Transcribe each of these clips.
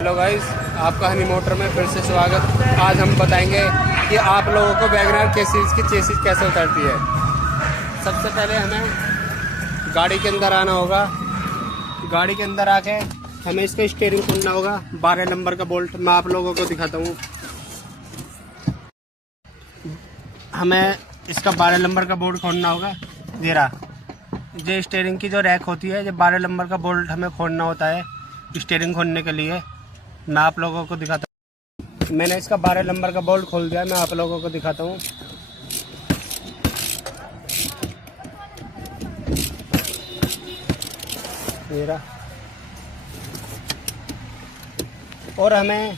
Hello guys, आपका Honey motor में फिर से स्वागत। आज हम बताएंगे कि आप लोगों को वैगनर चेसिस की चेसिस कैसे उतरती है। सबसे पहले हमें गाड़ी के अंदर आना होगा। गाड़ी के अंदर आके हमें इसका स्टीयरिंग खोलना होगा। 12 नंबर का बोल्ट मैं आप लोगों को दिखाता हूँ। हमें इसका 12 नंबर का बोल्ट खोलना होगा। ये स्टीयरिंग की जो रैक होती है, ये 12 नंबर का बोल्ट हमें खोलना होता है स्टीयरिंग खोलने के लिए। मैं आप लोगों को दिखाता हूँ। मैंने इसका 12 नंबर का बोल्ट खोल दिया। मैं आप लोगों को दिखाता हूँ। मेरा और हमें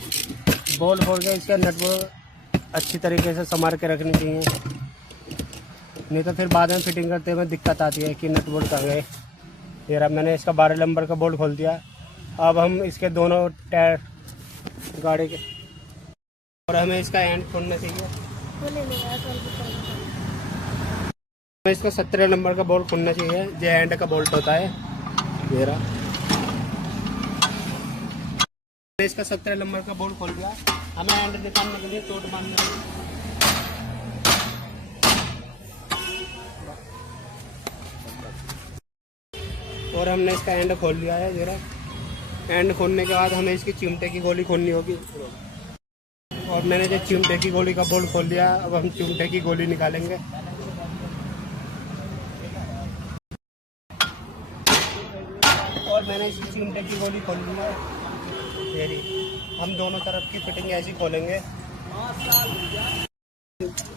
बोल्ट खोल के इसके नट बोल्ट अच्छी तरीके से संभाल के रखनी चाहिए, नहीं तो फिर बाद में फिटिंग करते हुए दिक्कत आती है कि नट बोल्ट कहाँ गए। मेरा मैंने इसका 12 नंबर का बोल्ट खोल दिया। अब हम इसके दोनों टायर गाड़ी के और हमें इसका एंड खोलना चाहिए। हमें इसका 17 नंबर का बोल्ट खोलना चाहिए। ये एंड का बोल्ट होता है मेरा। मैंने इसका 17 नंबर का बोल्ट खोल दिया। हमें एंड निकालने के लिए टोट बांधना है। और हमने इसका एंड खोल लिया है। जरा एंड खोलने के बाद हमें इसकी चिमटे की गोली खोलनी होगी। और मैंने जो चिमटे की गोली का बोल्ट खोल लिया, अब हम चिमटे की गोली निकालेंगे। और मैंने इस चिमटे की गोली खोल ली है। हम दोनों तरफ की फिटिंग ऐसी खोलेंगे।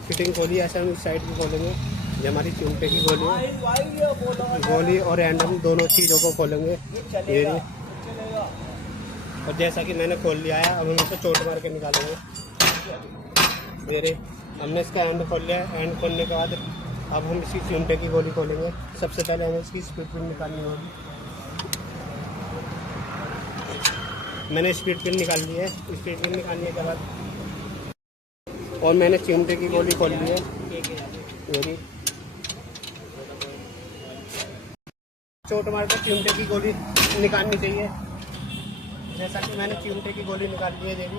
फिटिंग खोली ऐसे हम इस साइड की खोलेंगे। ये हमारी चिमटे की गोली और एंड हम दोनों चीज़ों को खोलेंगे। ये और जैसा कि मैंने खोल लिया है, अब हम इसे चोट मार के निकालेंगे। हमने इसका एंड खोल लिया है। एंड खोलने के बाद अब हम इसकी चिमटे की गोली खोलेंगे। सबसे पहले हमें इसकी स्पीड पिन निकालनी होगी। मैंने स्पीड पिन निकाल ली है। स्पीड पिन निकालने के बाद और मैंने चिमटे की गोली खोल ली है। चोट मार कर चिमटे की गोली निकालनी चाहिए। जैसा कि मैंने चिमटे की गोली निकाल ली है। देखो,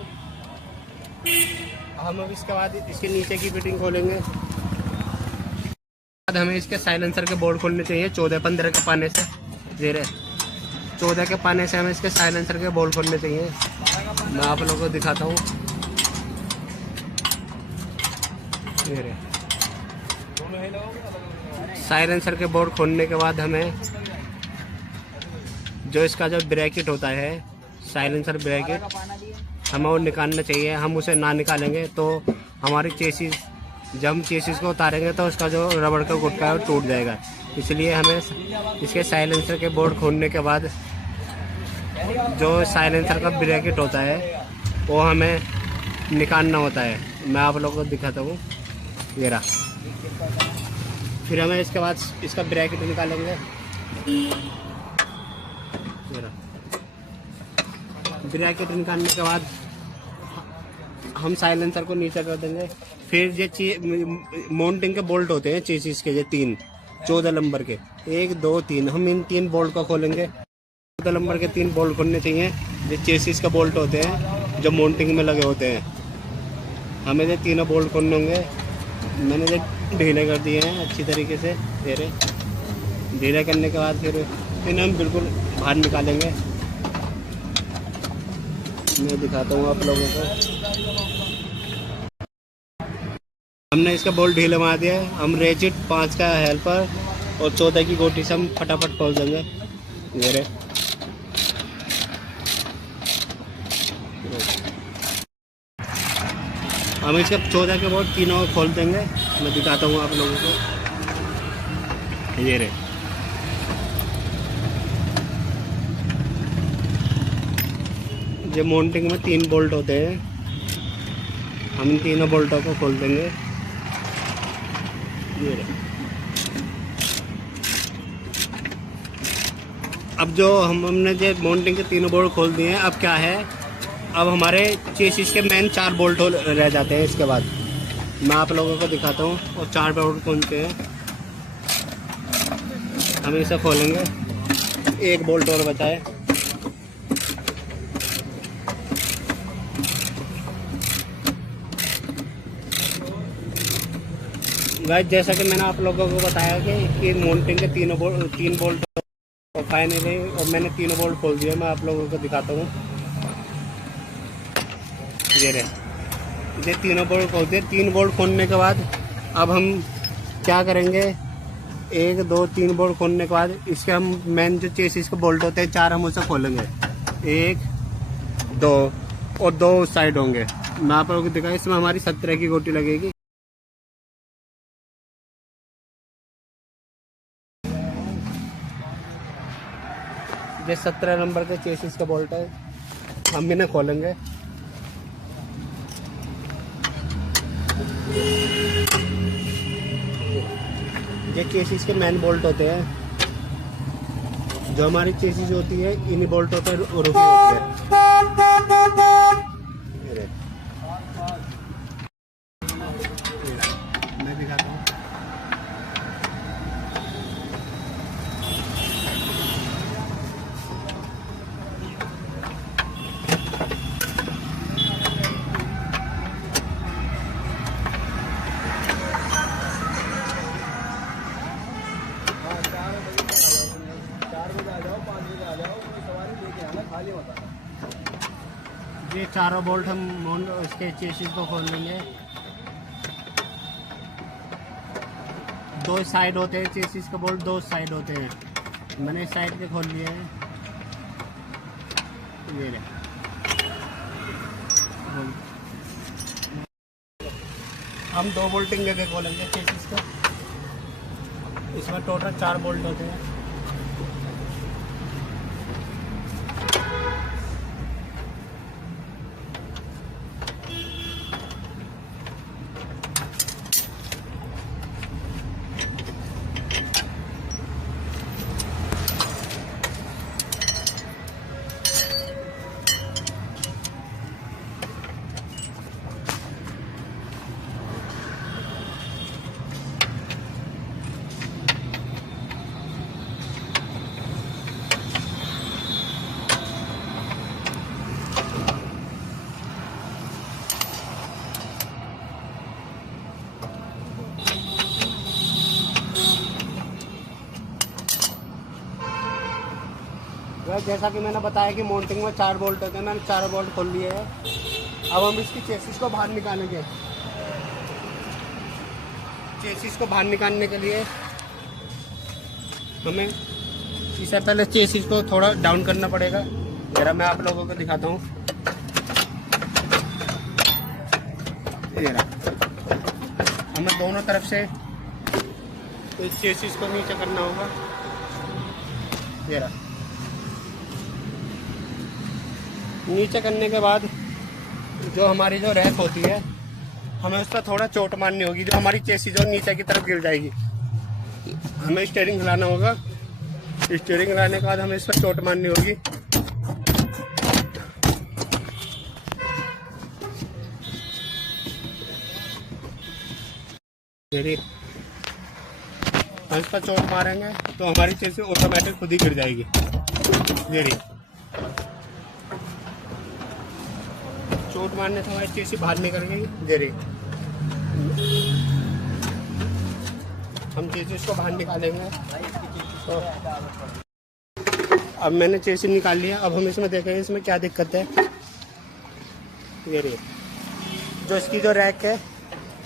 हम अब इसके बाद इसके नीचे की फिटिंग खोलेंगे। बाद हमें इसके साइलेंसर के बोर्ड खोलने चाहिए 14-15 के पाने से। 14 के पाने से हमें इसके साइलेंसर के बोल्ट खोलने चाहिए। मैं आप लोगों को दिखाता हूँ। साइलेंसर के बोल्ट खोलने के बाद हमें जो इसका जो ब्रैकेट होता है, साइलेंसर ब्रैकेट, हमें वो निकालना चाहिए। हम उसे ना निकालेंगे तो हमारी चेसिस, जब हम चेसिस को उतारेंगे तो उसका जो रबड़ का गुटका है वो टूट जाएगा। इसलिए हमें इसके साइलेंसर के बोर्ड खोलने के बाद जो साइलेंसर का ब्रैकेट होता है वो हमें निकालना होता है। मैं आप लोगों को दिखाता हूँ। ये रहा। फिर हमें इसके बाद इसका ब्रैकेट निकालेंगे। ब्रैकेट निकालने के बाद हम साइलेंसर को नीचे कर देंगे। फिर ये माउंटिंग के बोल्ट होते हैं चेसिस के, ये 3 14 नंबर के, 1 2 3, हम इन 3 बोल्ट को खोलेंगे। 14 नंबर के 3 बोल्ट खोलने चाहिए। ये चेसिस का बोल्ट होते हैं जो माउंटिंग में लगे होते हैं। हमें ये तीनों बोल्ट खोलने होंगे। मैंने ये ढीले कर दिए हैं अच्छी तरीके से। ढीले करने के बाद फिर इन्हें हम बिल्कुल बाहर निकालेंगे। मैं दिखाता हूँ आप लोगों को। हमने इसका बोल्ट ढीला मार दिया है। हम रेजिट 5 का हेल्पर और 14 की गोटी से हम फटाफट खोल देंगे। हम इसके 14 के बोल्ट तीनों खोल देंगे। मैं दिखाता हूँ आप लोगों को। ये माउंटिंग में 3 बोल्ट होते हैं। हम इन तीनों बोल्टों को खोल देंगे। अब जो हमने जो माउंटिंग के तीनों बोल्ट खोल दिए हैं, अब क्या है, अब हमारे चेसिस के मेन 4 बोल्ट रह जाते हैं। इसके बाद मैं आप लोगों को दिखाता हूँ। और 4 बोल्ट खोलते हैं। हम इसे खोलेंगे। एक बोल्ट और बचा है। गाइस जैसा कि मैंने आप लोगों को बताया कि माउंटिंग के तीन बोल्ट और फाइनली और मैंने तीनों बोल्ट खोल दिया। मैं आप लोगों को दिखाता हूँ। ये तीनों बोल्ट खोल दिए। 3 बोल्ट खोलने के बाद अब हम क्या करेंगे, 1 2 3 बोल्ट खोलने के बाद इसके हम मेन जो चेसिस के बोल्ट होते हैं 4 हम उसे खोलेंगे। 1 2 और 2 उस साइड होंगे। मैं आप लोगों को दिखाया, इसमें हमारी 17 की गोटी लगेगी। ये 17 नंबर के चेसिस का बोल्ट है, हम इन्हें खोलेंगे। ये चेसिस के मेन बोल्ट होते हैं। जो हमारी चेसिस होती है इन्हीं बोल्टों पर रुकी होती है। मैं दिखाता हूँ। ये चारों बोल्ट हम इसके चेसिस को खोल लेंगे। 2 साइड होते हैं चेसिस का बोल्ट, 2 साइड होते हैं। मैंने इस साइड के खोल लिए हैं। ये ले हम 2 बोल्टिंग जगह खोलेंगे चेसिस को। इसमें टोटल 4 बोल्ट होते हैं। जैसा कि मैंने बताया कि माउंटिंग में 4 बोल्ट होते हैं, मैंने 4 बोल्ट खोल लिए हैं। अब हम इसकी चेसिस को बाहर निकालेंगे। चेसिस को बाहर निकालने के लिए हमें इससे पहले चेसिस को थोड़ा डाउन करना पड़ेगा। जरा मैं आप लोगों को दिखाता हूँ। हमें दोनों तरफ से इस चेसिस को नीचे करना होगा। नीचे करने के बाद जो हमारी जो रैक होती है हमें उस पर थोड़ा चोट मारनी होगी, जो हमारी चेसिस जो नीचे की तरफ गिर जाएगी। हमें स्टीयरिंग हिलाना होगा। स्टीयरिंग हिलाने के बाद हमें इस पर चोट मारनी होगी। हम इस पर चोट मारेंगे तो हमारी चेसिस ऑटोमेटिक खुद ही गिर जाएगी। चोट मारने से हमारी चेसिस बाहर निकल गई। हम चेसिस को बाहर निकालेंगे। तो अब मैंने चेसिस निकाल लिया। अब हम इसमें देखेंगे इसमें क्या दिक्कत है। जो इसकी जो रैक है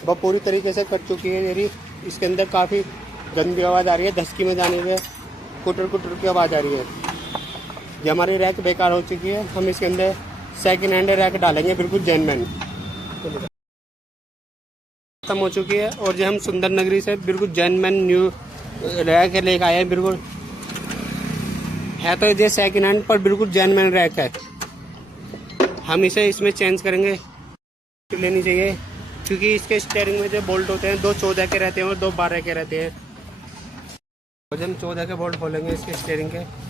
वो पूरी तरीके से कट चुकी है। इसके अंदर काफ़ी गंदी आवाज़ आ रही है। धसकी में जाने के कुटर कुटर की आवाज़ आ रही है। ये हमारी रैक बेकार हो चुकी है। हम इसके अंदर सेकेंड हैंड रैक डालेंगे, बिल्कुल जेन्युइन खत्म हो चुकी है। और जो हम सुंदर नगरी से बिल्कुल जेन्युइन न्यू रैक लेके आए हैं। बिल्कुल है तो ये सेकेंड हैंड पर बिल्कुल जेन्युइन रैक है। हम इसे इसमें चेंज करेंगे, लेनी चाहिए, क्योंकि इसके स्टीयरिंग में जो बोल्ट होते हैं 2 14 के रहते हैं और 2 12 के रहते हैं। और हम 14 के बोल्ट खोलेंगे इसके स्टीयरिंग के।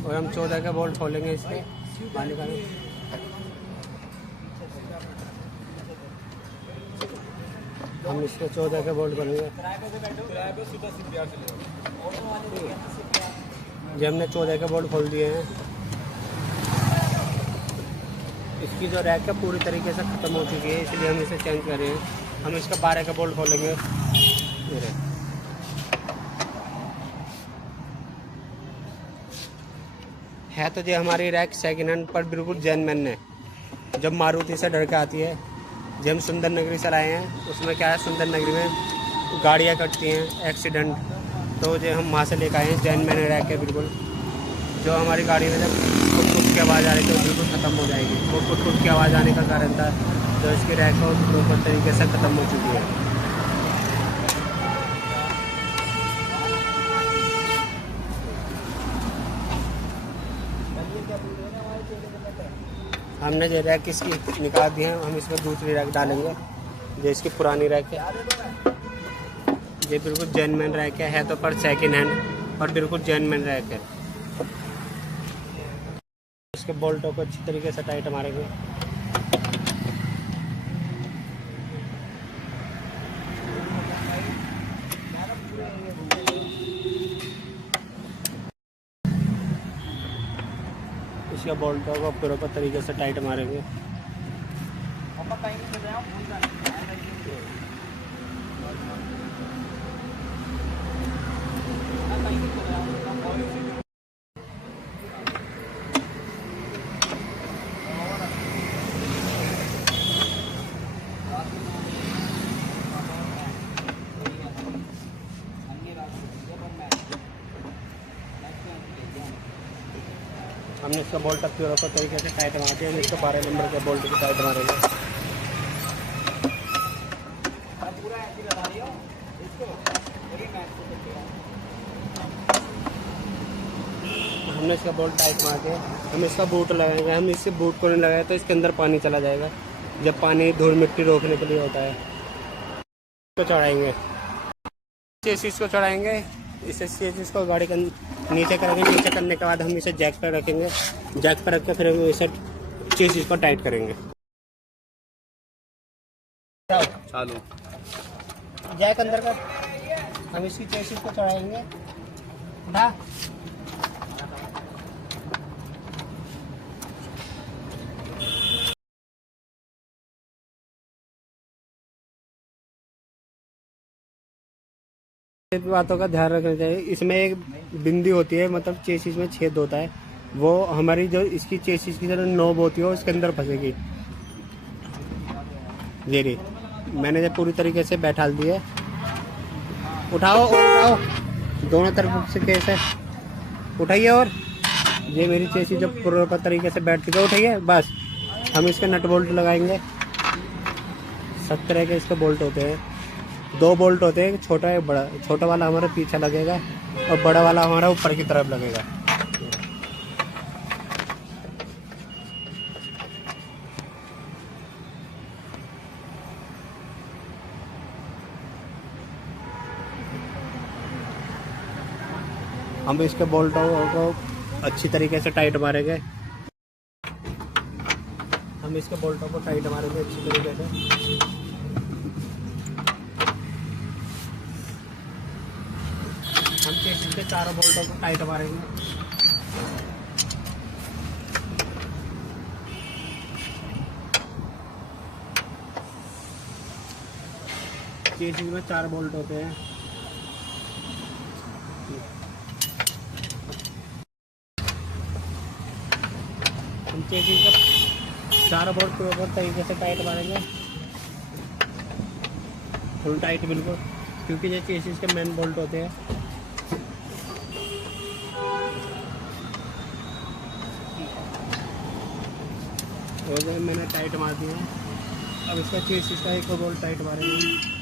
और हम 14 के बोल्ट खोलेंगे इसके पानी का। हम इसके 14 के बोल्ट खोलेंगे। जब हमने 14 के बोल्ट खोल दिए हैं इसकी जो रैक है पूरी तरीके से ख़त्म हो चुकी है, इसलिए हम इसे चेंज कर रहे हैं। हम इसका 12 का बोल्ट खोलेंगे। ये रहे। है तो ये हमारी रैक सेकेंड हैंड पर बिल्कुल जेन्युइन है। जब मारुति से डर के आती है, जब हम सुंदर नगरी से लाए हैं, उसमें क्या है, सुंदर नगरी में गाड़ियाँ कटती हैं, एक्सीडेंट, तो जो हम वहाँ से लेकर आए हैं जेन्युइन रैक है बिल्कुल। जो हमारी गाड़ी में जब कुट की आवाज़ आ रही थी वो बिल्कुल ख़त्म हो जाएगी। वो कुट की आवाज़ आने का कारण था जो इसकी रैक है वो प्रॉपर तरीके से ख़त्म हो चुकी है। हमने जो रैक इसकी निकाल दी है, हम इसमें दूसरी रैक डालेंगे जो इसकी पुरानी रैक है। ये बिल्कुल जेन्युइन रैक है तो पर सेकेंड हैंड और बिल्कुल जेन्युइन रैक है। इसके बोल्टों को अच्छी तरीके से टाइट मारेंगे। इसके बोल्टों को प्रॉपर तरीके से टाइट मारेंगे। हमने इसका बोल्ट अब प्रॉपर तरीके से टाइट मार दिया। हम इसको 12 नंबर के बोल्ट की टाइट मारेंगे। हमने इसका बोल्ट टाइट मार दिया। हम इसका बूट लगाएंगे। हम इससे बूट को नहीं लगाए तो इसके अंदर पानी चला जाएगा। जब पानी धूल मिट्टी रोकने के लिए होता है तो चढ़ाएंगे, चेसिस को चढ़ाएंगे। इसे चेसिस को गाड़ी के नीचे करेंगे। नीचे करने के बाद हम इसे जैक पर रखेंगे। जैक पर रख कर फिर हम इसे चेसिस को टाइट करेंगे। चालू जैक अंदर का हम इसकी चेसिस को चढ़ाएंगे। उठा बातों का ध्यान रखना चाहिए। इसमें एक बिंदी होती है, मतलब चेसिस में छेद होता है, वो हमारी जो इसकी चेसिस की जो नोब होती है उसके अंदर फंसेगी। ये रही, मैंने जब पूरी तरीके से बैठा दी है। उठाओ और उठाओ, दोनों तरफ से कैसे उठाइए। और ये मेरी चेसिस जब पूरी तरीके से बैठ चुकी है, उठाइए। बस हम इसके नट बोल्ट लगाएंगे। 7 तरह के इसके बोल्ट होते हैं। 2 बोल्ट होते हैं, छोटा है बड़ा। छोटा वाला हमारा पीछे लगेगा और बड़ा वाला हमारा ऊपर की तरफ लगेगा। हम इसके बोल्टों को अच्छी तरीके से टाइट मारेंगे। हम इसके बोल्टों को टाइट मारेंगे अच्छी तरीके से। हम चेसिस के चारों बोल्टों को टाइट मारेंगे। चेसिस में 4 बोल्ट होते हैं। हम चेसिस का 4 बोल्ट प्रॉपर तरीके से टाइट मारेंगे, फुल टाइट बिल्कुल, क्योंकि ये चेसिस के मेन बोल्ट होते हैं। और मैंने टाइट मार दिया है। अब इसका चेसिस का एक और बोल्ट टाइट मारेंगे।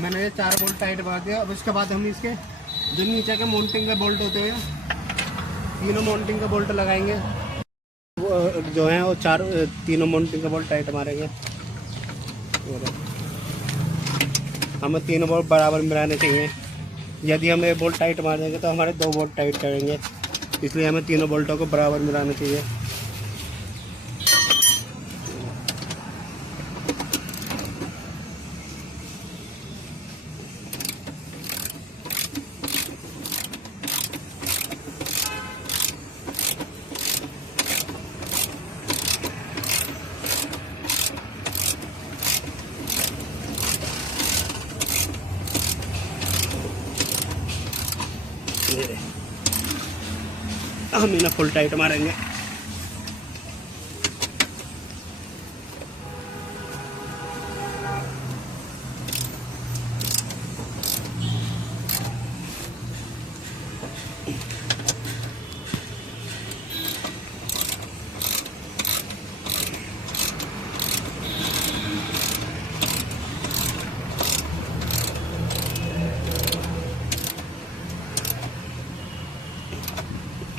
मैंने ये 4 बोल्ट टाइट मार दिया। अब उसके बाद हम इसके जो नीचे के माउंटिंग के बोल्ट होते हैं, तीनों माउंटिंग के बोल्ट लगाएंगे। वो जो है वो तीनों माउंटिंग के बोल्ट टाइट मारेंगे। हमें तीनों बोल्ट बराबर मिलाने चाहिए। यदि हम एक बोल्ट टाइट मार देंगे तो हमारे 2 बोल्ट टाइट करेंगे। इसलिए हमें तीनों बोल्टों को बराबर मिलाना चाहिए। हम इन्हें फुल टाइट मारेंगे।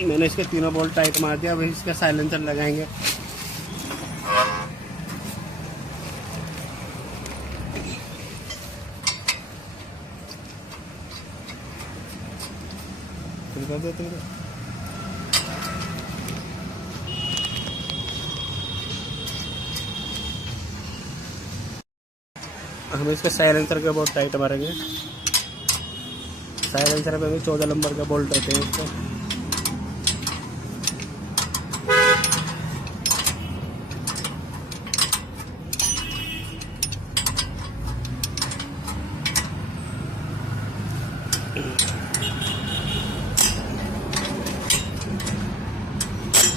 मैंने इसके तीनों बोल्ट टाइट मार दिया। अभी इसका साइलेंसर लगाएंगे। हम इसके साइलेंसर के बोल्ट टाइट मारेंगे। साइलेंसर पे भी 14 नंबर का बोल्ट होते हैं इसको।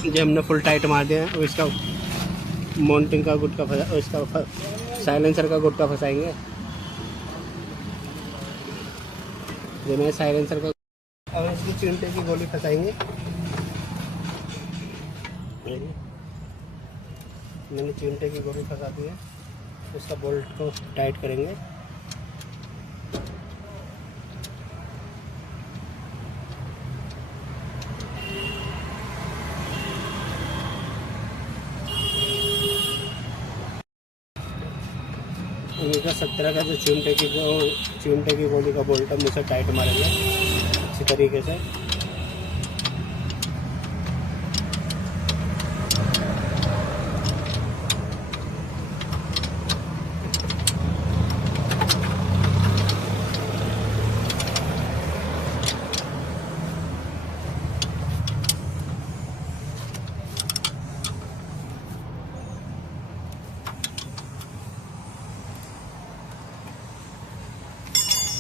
ये हमने फुल टाइट मार दिया है। और इसका माउंटिंग का गुटका फंसा, इसका साइलेंसर का गुटका फंसाएंगे। ये मैं साइलेंसर का, और इसकी चिमटे की गोली फंसाएंगे। मैंने चिमटे की गोली फंसा दी है। इसका बोल्ट को टाइट करेंगे। इनका 17 का जो चिमटे की गोली का बोल्ट है, मुझे टाइट मारेंगे अच्छी तरीके से।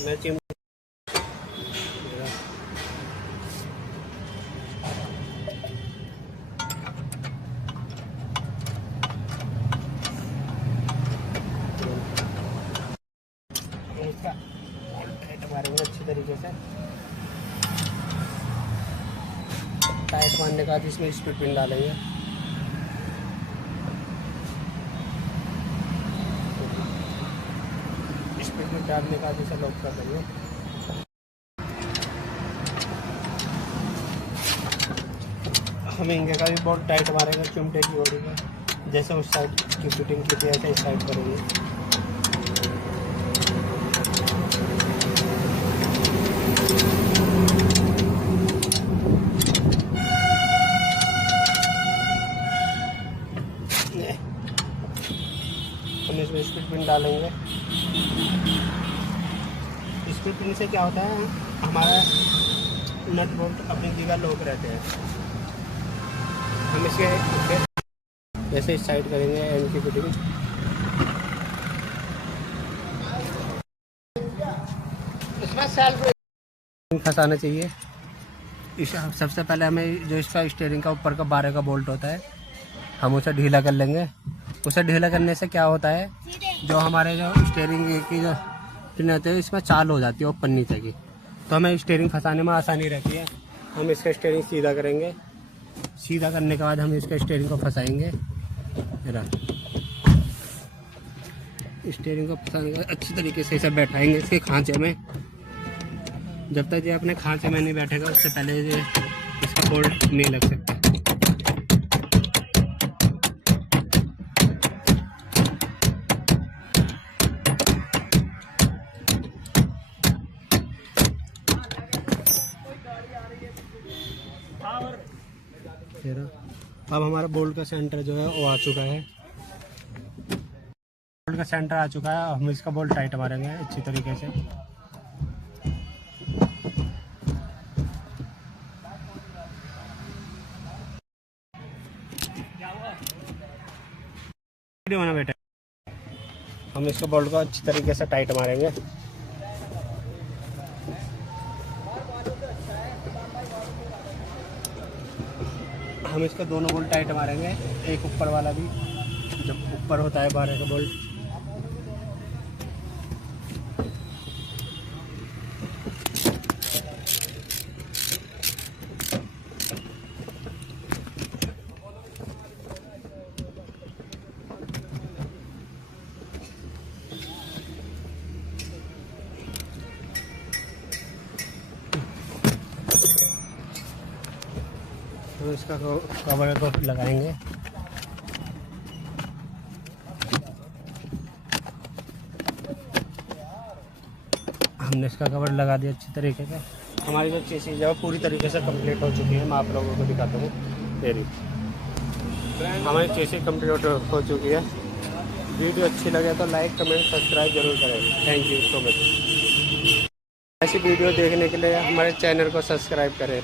मैं चिम इसका टाइट मारेंगे अच्छी तरीके से। टाइट मारने के बाद इसमें स्पीड पिन डालेंगे। स्पीड पिन डालने के बाद इसे लॉक कर देंगे। हम इंगे का भी बहुत टाइट मारेंगे चिमटे की गोली का। जैसे उस साइड की फिटिंग की थी ऐसे इस साइड करेंगे। हम इसमें स्पीड पिन डालेंगे। स्पीड पिन से क्या होता है, हमारा नट बोल्ट अपनी जगह लॉक रहते हैं। हम इसके जैसे इस साइड करेंगे एंड की फिटिंग। इसमें सेल्फ फंसाना चाहिए। सबसे पहले हमें जो इसका स्टीयरिंग का ऊपर का 12 का बोल्ट होता है, हम उसे ढीला कर लेंगे। उसे ढीला करने से क्या होता है, जो हमारे जो स्टीयरिंग की जो पिन होती है इसमें चाल हो जाती है ऊपर नीचे की, तो हमें स्टीयरिंग फंसाने में आसानी रहती है। हम इसका स्टीयरिंग सीधा करेंगे। सीधा करने के बाद हम इसका स्टीयरिंग को फंसाएंगे। स्टीयरिंग को फंसाने के बाद अच्छी तरीके से इसे बैठाएंगे इसके खांचे में। जब तक ये अपने खांचे में नहीं बैठेगा उससे पहले ये इसका बोल्ट नहीं लग सकता। ये रहा। अब हमारा बोल्ट का सेंटर जो है वो आ चुका है। बोल्ट का सेंटर आ चुका है। हम इसका बोल्ट टाइट मारेंगे अच्छी तरीके से। बेटा हम इसको बोल्ट को अच्छी तरीके से टाइट मारेंगे। हम इसका दोनों बोल्ट टाइट मारेंगे, एक ऊपर वाला भी, जब ऊपर होता है बाहर का बोल्ट। तो इसका कवर को लगाएंगे। हमने इसका कवर लगा दिया अच्छी तरीके से। हमारी जो चीज़ है वो पूरी तरीके से कंप्लीट हो चुकी है। मैं आप लोगों को दिखाता हूँ। तेरी हमारी चीज़ें कंप्लीट हो चुकी है। वीडियो अच्छी लगे तो लाइक कमेंट सब्सक्राइब जरूर करें। Thank you so much. ऐसी वीडियो देखने के लिए हमारे चैनल को सब्सक्राइब करें।